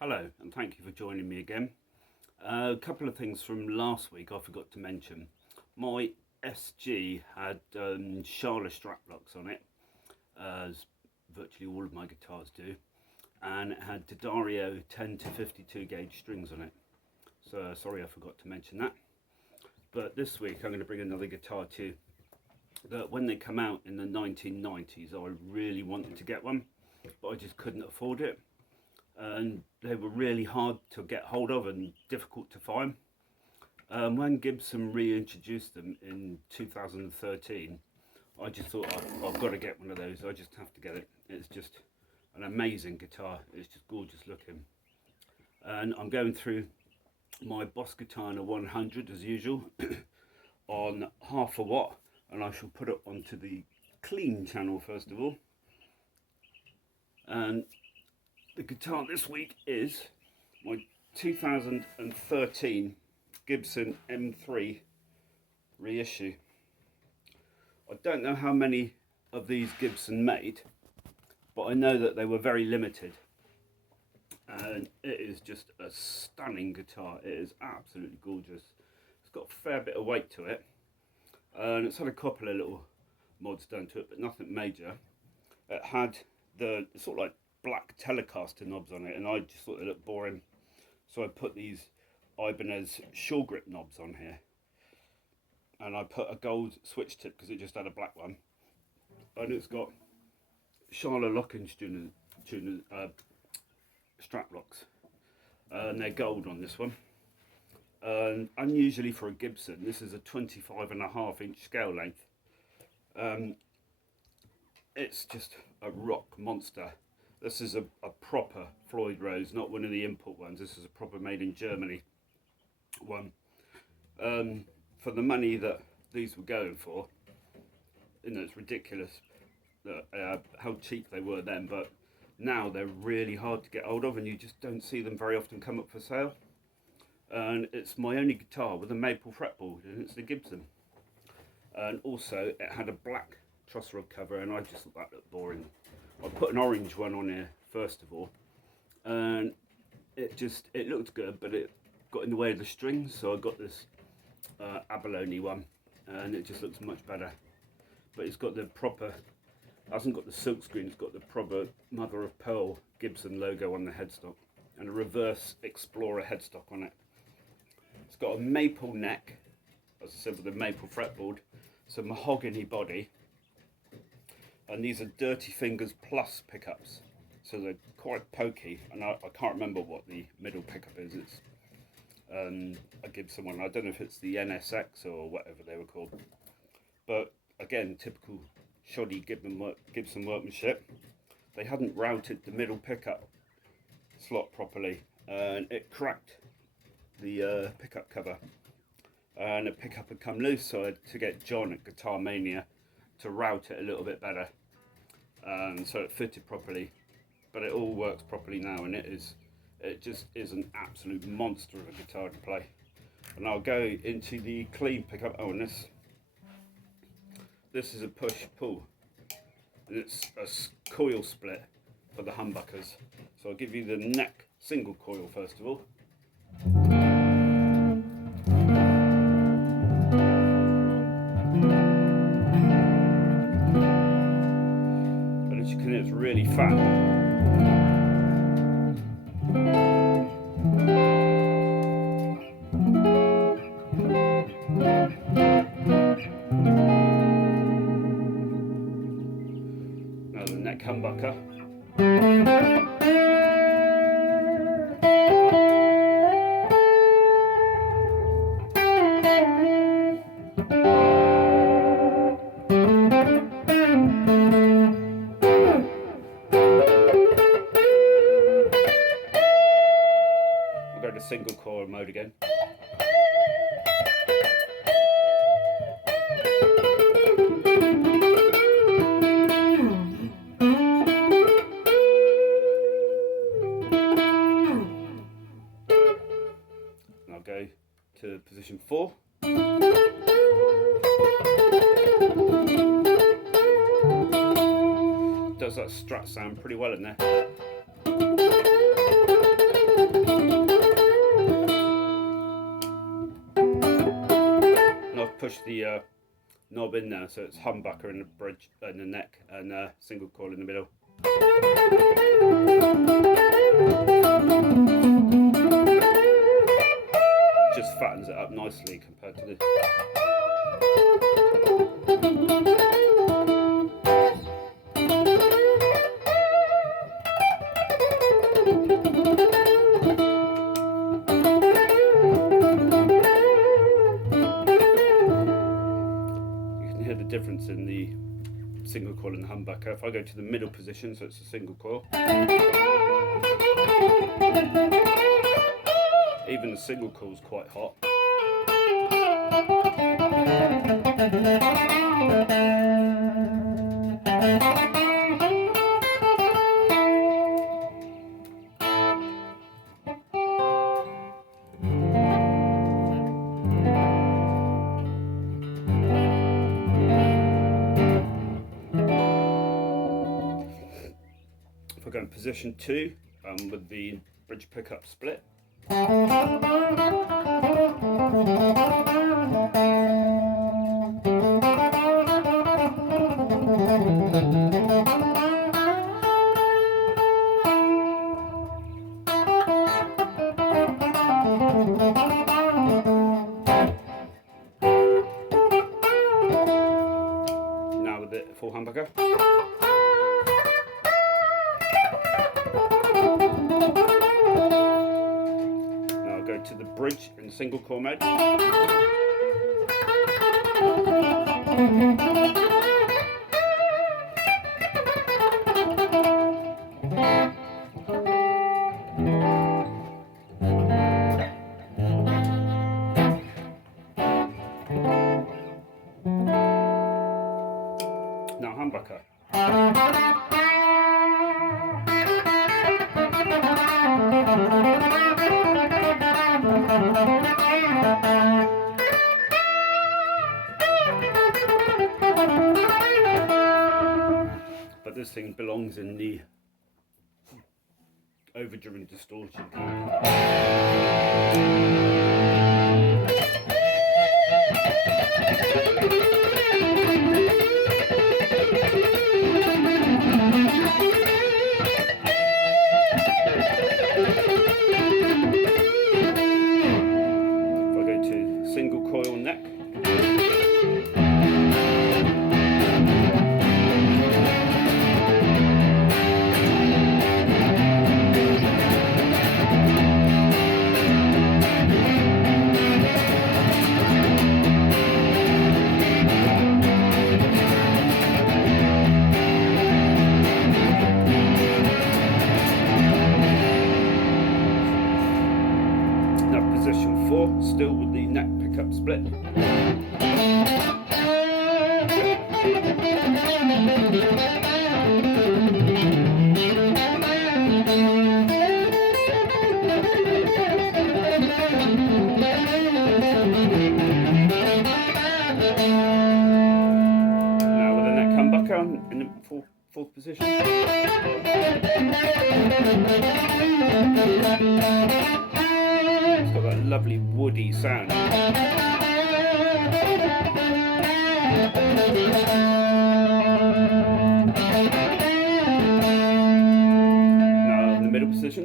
Hello, and thank you for joining me again. A couple of things from last week I forgot to mention. My SG had Charla strap locks on it, as virtually all of my guitars do, and it had D'Addario 10 to 52 gauge strings on it. So sorry I forgot to mention that. But this week I'm going to bring another guitar to you that when they come out in the 1990s I really wanted to get one, but I just couldn't afford it. And they were really hard to get hold of and difficult to find. When Gibson reintroduced them in 2013, I just thought I've got to get one of those. I just have to get it. It's just an amazing guitar. It's just gorgeous looking. And I'm going through my Boss Guitar 100 as usual on half a watt, and I shall put it onto the clean channel first of all. And the guitar this week is my 2013 Gibson M3 reissue. I don't know how many of these Gibson made, but I know that they were very limited. And it is just a stunning guitar. It is absolutely gorgeous. It's got a fair bit of weight to it. And it's had a couple of little mods done to it, but nothing major. It had the sort of like black Telecaster knobs on it, and I just thought they looked boring, so I put these Ibanez Shore Grip knobs on here, and I put a gold switch tip because it just had a black one, and it's got Charla locking strap locks, and they're gold on this one. And unusually for a Gibson, this is a 25.5-inch scale length. It's just a rock monster. This is a proper Floyd Rose, not one of the import ones. This is a proper made in Germany one. For the money that these were going for, you know, it's ridiculous how cheap they were then, but now they're really hard to get hold of and you just don't see them very often come up for sale. And it's my only guitar with a maple fretboard, and it's the Gibson. And also it had a black truss rod cover, and I just thought that looked boring. I put an orange one on here first of all, and it looked good, but it got in the way of the strings, so I got this abalone one, and it just looks much better. But it's got the proper, hasn't got the silk screen, it's got the proper mother of pearl Gibson logo on the headstock, and a reverse Explorer headstock on it. It's got a maple neck, as I said, with a maple fretboard. It's a mahogany body. And these are Dirty Fingers Plus pickups, so they're quite pokey, and I can't remember what the middle pickup is. It's a Gibson one. I don't know if it's the NSX or whatever they were called, but again, typical shoddy Gibson workmanship. They hadn't routed the middle pickup slot properly, and it cracked the pickup cover, and the pickup had come loose, so I had to get John at Guitar Mania to route it a little bit better, so it fitted properly. But it all works properly now, and it just is an absolute monster of a guitar to play. And I'll go into the clean pickup. Oh, and this is a push pull, and it's a coil split for the humbuckers. So I'll give you the neck single coil first of all. It's really fat. Now the neck humbucker. Go to single coil mode again. And I'll go to position 4. Does that Strat sound pretty well in there. push the knob in there, so it's humbucker in the bridge and the neck, and single coil in the middle. Just fattens it up nicely compared to the difference in the single coil and the humbucker. If I go to the middle position, so it's a single coil, even the single coil is quite hot. If I go in position 2 with the bridge pickup split, now with the full humbucker. Now I'll go to the bridge in single coil mode. Now humbucker. But this thing belongs in the overdriven distortion. Single coil neck. Now position 4, still with the neck pickup split. Now with the neck humbucker in the fourth position. It's got that lovely woody sound. Now in the middle position.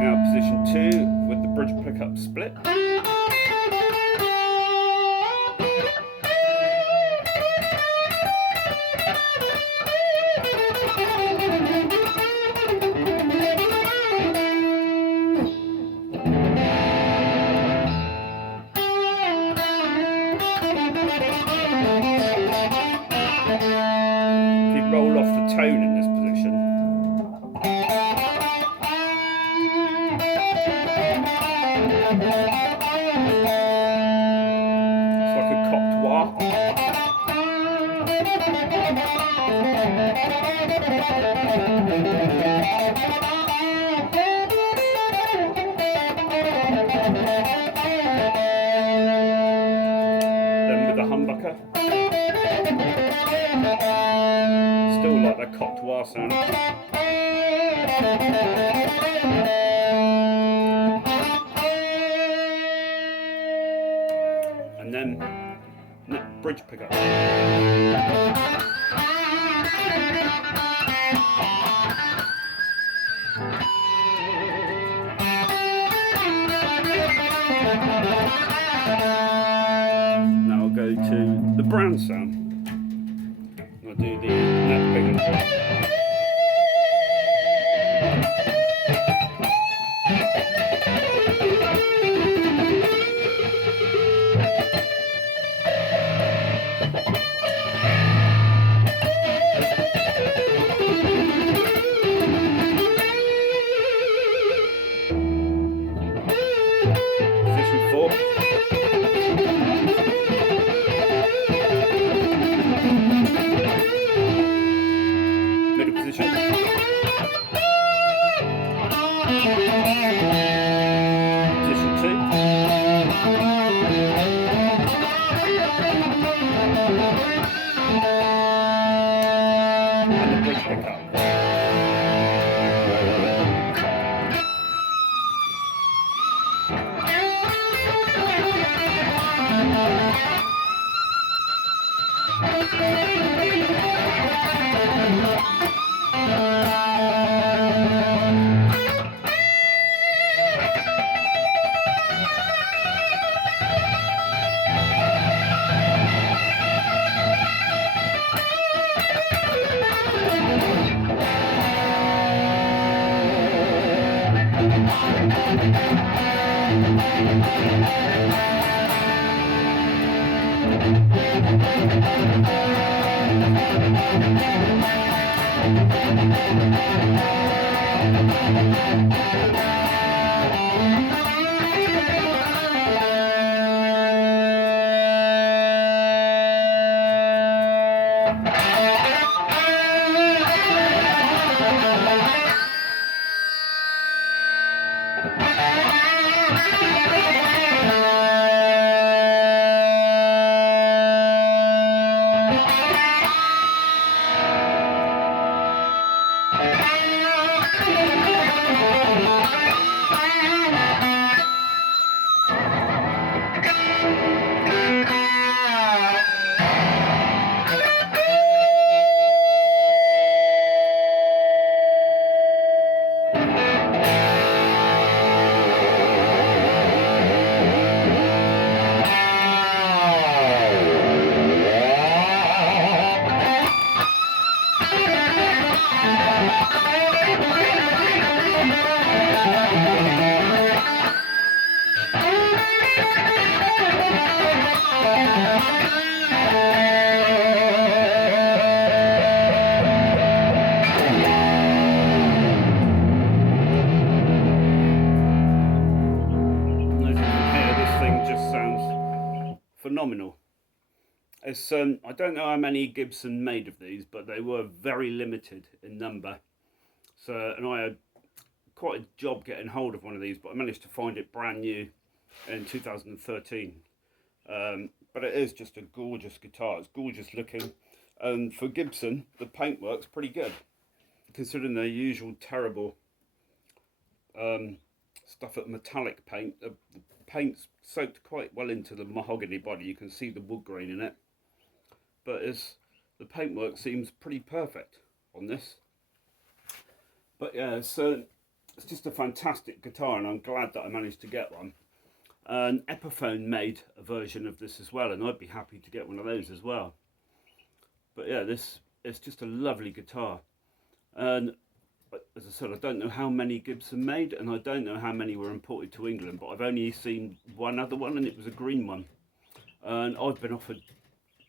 Now position 2 with the bridge pickup split. If you roll off the tone in this position, it's like a cocked wah. like that cocktail sound. And then bridge pickup. Now I'll go to the brown sound. I'll do the neck pickup. Position 4. Middle position. Position 2. And the bridge pickup. Phenomenal. It's I don't know how many Gibson made of these, but they were very limited in number. So, and I had quite a job getting hold of one of these, but I managed to find it brand new in 2013. But it is just a gorgeous guitar. It's gorgeous looking, and for Gibson, the paintwork's pretty good, considering their usual terrible stuff at metallic paint. The paint's soaked quite well into the mahogany body. You can see the wood grain in it, but the paintwork seems pretty perfect on this. But yeah, so it's just a fantastic guitar, and I'm glad that I managed to get one. And Epiphone made a version of this as well, and I'd be happy to get one of those as well. But yeah, it's just a lovely guitar. And as I said, I don't know how many Gibson made, and I don't know how many were imported to England, but I've only seen one other one, and it was a green one. And I've been offered,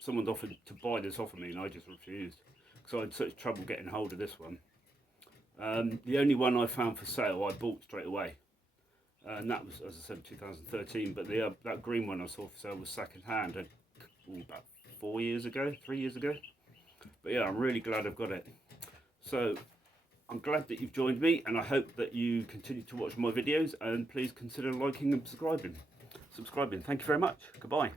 someone offered to buy this off of me, and I just refused, because I had such trouble getting hold of this one. The only one I found for sale, I bought straight away. And that was, as I said, 2013, but that green one I saw for sale was second hand, about 3 years ago. But yeah, I'm really glad I've got it. So I'm glad that you've joined me, and I hope that you continue to watch my videos, and please consider liking and subscribing. Thank you very much. Goodbye.